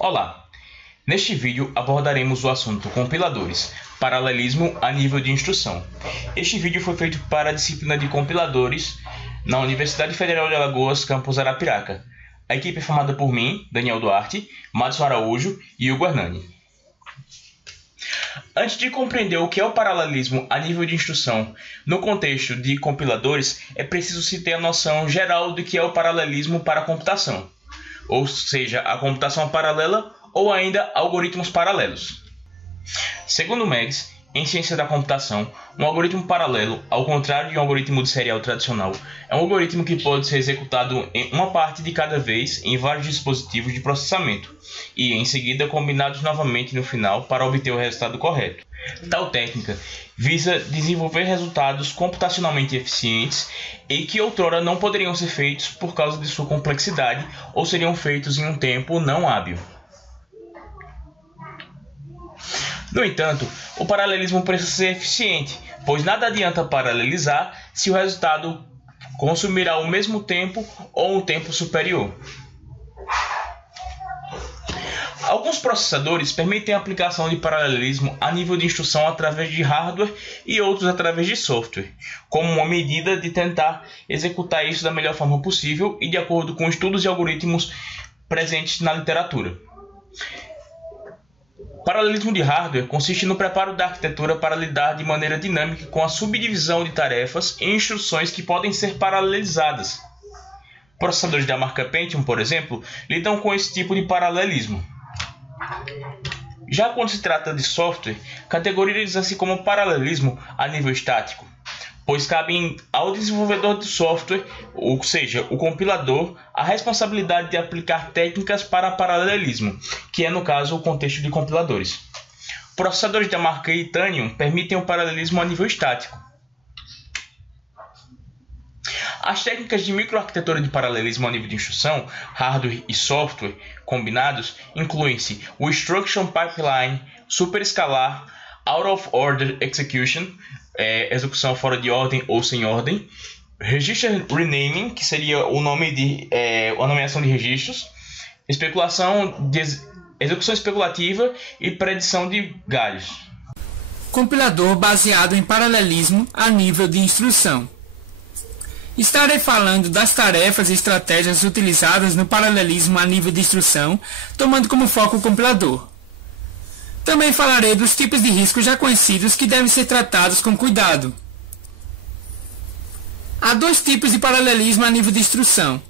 Olá! Neste vídeo abordaremos o assunto compiladores, paralelismo a nível de instrução. Este vídeo foi feito para a disciplina de compiladores na Universidade Federal de Alagoas, campus Arapiraca. A equipe é formada por mim, Daniel Duarte, Madison Araújo e Hugo Hernani. Antes de compreender o que é o paralelismo a nível de instrução no contexto de compiladores, é preciso se ter a noção geral do que é o paralelismo para a computação, ou seja, a computação paralela ou ainda algoritmos paralelos. Segundo Meggs, em ciência da computação, um algoritmo paralelo, ao contrário de um algoritmo de serial tradicional, é um algoritmo que pode ser executado em uma parte de cada vez em vários dispositivos de processamento e, em seguida, combinados novamente no final para obter o resultado correto. Tal técnica visa desenvolver resultados computacionalmente eficientes e que outrora não poderiam ser feitos por causa de sua complexidade ou seriam feitos em um tempo não hábil. No entanto, o paralelismo precisa ser eficiente, pois nada adianta paralelizar se o resultado consumirá o mesmo tempo ou um tempo superior. Alguns processadores permitem a aplicação de paralelismo a nível de instrução através de hardware e outros através de software, como uma medida de tentar executar isso da melhor forma possível e de acordo com estudos e algoritmos presentes na literatura. Paralelismo de hardware consiste no preparo da arquitetura para lidar de maneira dinâmica com a subdivisão de tarefas em instruções que podem ser paralelizadas. Processadores da marca Pentium, por exemplo, lidam com esse tipo de paralelismo. Já quando se trata de software, categoriza-se como paralelismo a nível estático, pois cabe ao desenvolvedor do software, ou seja, o compilador, a responsabilidade de aplicar técnicas para paralelismo, que é no caso o contexto de compiladores. Processadores da marca Itanium permitem o paralelismo a nível estático. As técnicas de microarquitetura de paralelismo a nível de instrução, hardware e software combinados, incluem-se o Instruction Pipeline, superescalar, Out of Order Execution, execução fora de ordem ou sem ordem, Register Renaming, que seria a nomeação de registros, execução especulativa e predição de galhos. Compilador baseado em paralelismo a nível de instrução. Estarei falando das tarefas e estratégias utilizadas no paralelismo a nível de instrução, tomando como foco o compilador. Também falarei dos tipos de riscos já conhecidos que devem ser tratados com cuidado. Há dois tipos de paralelismo a nível de instrução: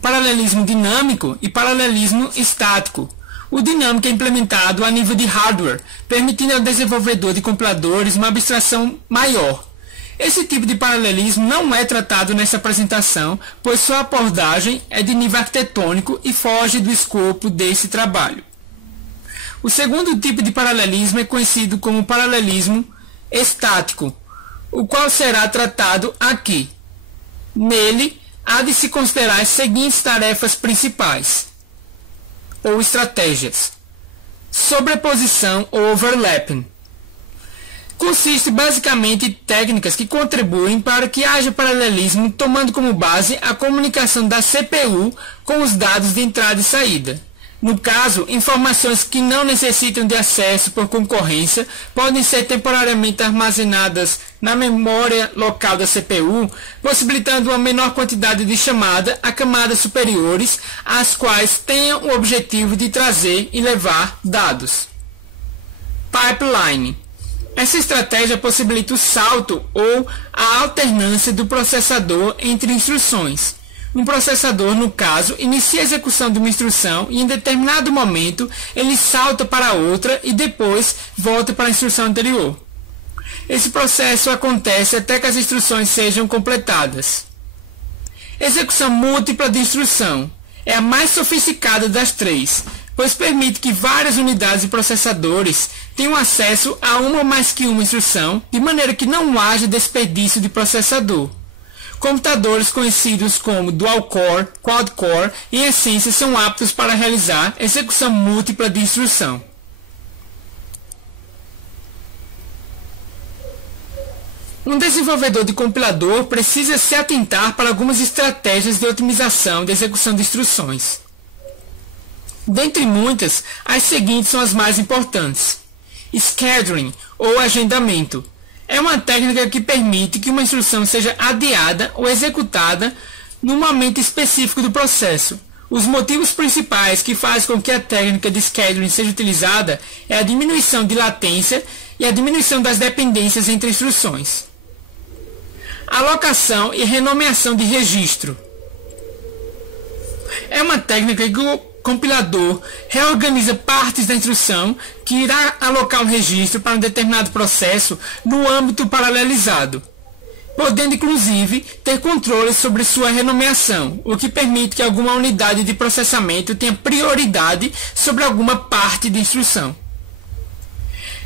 paralelismo dinâmico e paralelismo estático. O dinâmico é implementado a nível de hardware, permitindo ao desenvolvedor de compiladores uma abstração maior. Esse tipo de paralelismo não é tratado nessa apresentação, pois sua abordagem é de nível arquitetônico e foge do escopo desse trabalho. O segundo tipo de paralelismo é conhecido como paralelismo estático, o qual será tratado aqui. Nele, há de se considerar as seguintes tarefas principais, ou estratégias: sobreposição ou overlapping. Consiste basicamente em técnicas que contribuem para que haja paralelismo, tomando como base a comunicação da CPU com os dados de entrada e saída. No caso, informações que não necessitam de acesso por concorrência podem ser temporariamente armazenadas na memória local da CPU, possibilitando uma menor quantidade de chamada a camadas superiores, as quais tenham o objetivo de trazer e levar dados. Pipeline. Essa estratégia possibilita o salto ou a alternância do processador entre instruções. Um processador, no caso, inicia a execução de uma instrução e em determinado momento ele salta para outra e depois volta para a instrução anterior. Esse processo acontece até que as instruções sejam completadas. Execução múltipla de instrução é a mais sofisticada das três, pois permite que várias unidades de processadores tenham acesso a uma ou mais que uma instrução, de maneira que não haja desperdício de processador. Computadores conhecidos como dual-core, quad-core, em essência são aptos para realizar execução múltipla de instrução. Um desenvolvedor de compilador precisa se atentar para algumas estratégias de otimização de execução de instruções. Dentre muitas, as seguintes são as mais importantes. Scheduling, ou agendamento, é uma técnica que permite que uma instrução seja adiada ou executada num momento específico do processo. Os motivos principais que fazem com que a técnica de scheduling seja utilizada é a diminuição de latência e a diminuição das dependências entre instruções. Alocação e renomeação de registro. É uma técnica que o compilador reorganiza partes da instrução que irá alocar um registro para um determinado processo no âmbito paralelizado, podendo inclusive ter controle sobre sua renomeação, o que permite que alguma unidade de processamento tenha prioridade sobre alguma parte de instrução.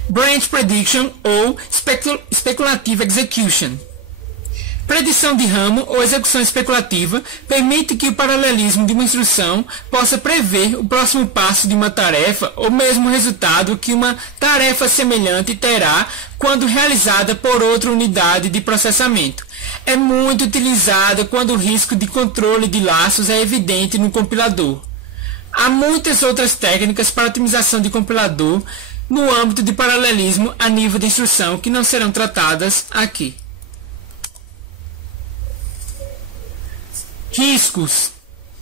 Branch Prediction ou Speculative Execution. Predição de ramo ou execução especulativa permite que o paralelismo de uma instrução possa prever o próximo passo de uma tarefa ou mesmo o resultado que uma tarefa semelhante terá quando realizada por outra unidade de processamento. É muito utilizada quando o risco de controle de laços é evidente no compilador. Há muitas outras técnicas para otimização de compilador no âmbito de paralelismo a nível de instrução que não serão tratadas aqui. Riscos.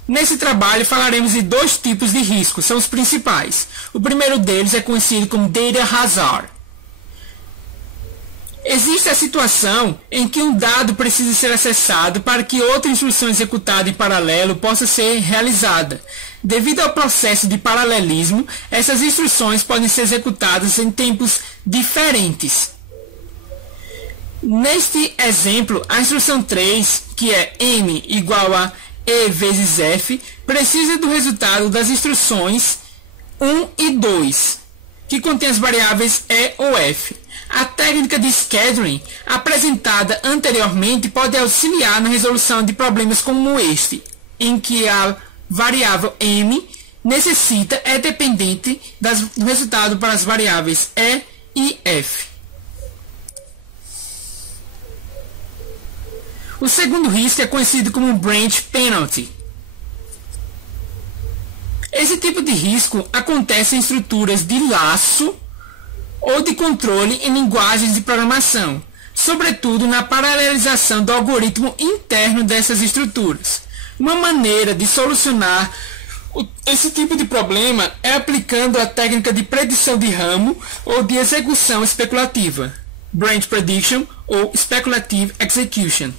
Nesse trabalho falaremos de dois tipos de riscos, são os principais. O primeiro deles é conhecido como Data Hazard. Existe a situação em que um dado precisa ser acessado para que outra instrução executada em paralelo possa ser realizada. Devido ao processo de paralelismo, essas instruções podem ser executadas em tempos diferentes. Neste exemplo, a instrução 3, que é m igual a e vezes f, precisa do resultado das instruções 1 e 2, que contém as variáveis e ou f. A técnica de scheduling apresentada anteriormente pode auxiliar na resolução de problemas como este, em que a variável m é dependente do resultado para as variáveis e e f. O segundo risco é conhecido como Branch Penalty. Esse tipo de risco acontece em estruturas de laço ou de controle em linguagens de programação, sobretudo na paralelização do algoritmo interno dessas estruturas. Uma maneira de solucionar esse tipo de problema é aplicando a técnica de predição de ramo ou de execução especulativa, Branch Prediction ou Speculative Execution.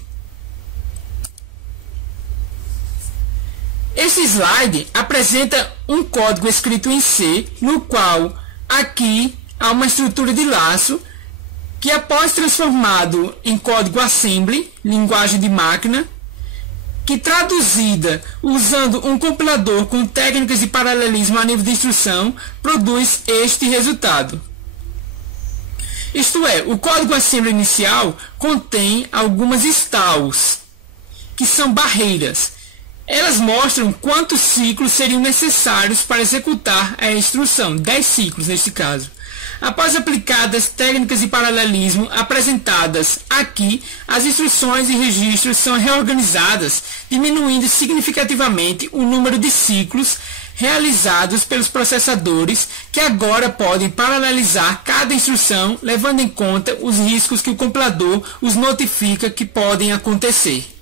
Esse slide apresenta um código escrito em C, no qual aqui há uma estrutura de laço que, após transformado em código assembly, linguagem de máquina, que traduzida usando um compilador com técnicas de paralelismo a nível de instrução, produz este resultado. Isto é, o código assembly inicial contém algumas stalls, que são barreiras. Elas mostram quantos ciclos seriam necessários para executar a instrução, 10 ciclos neste caso. Após aplicadas técnicas de paralelismo apresentadas aqui, as instruções e registros são reorganizadas, diminuindo significativamente o número de ciclos realizados pelos processadores, que agora podem paralelizar cada instrução, levando em conta os riscos que o compilador os notifica que podem acontecer.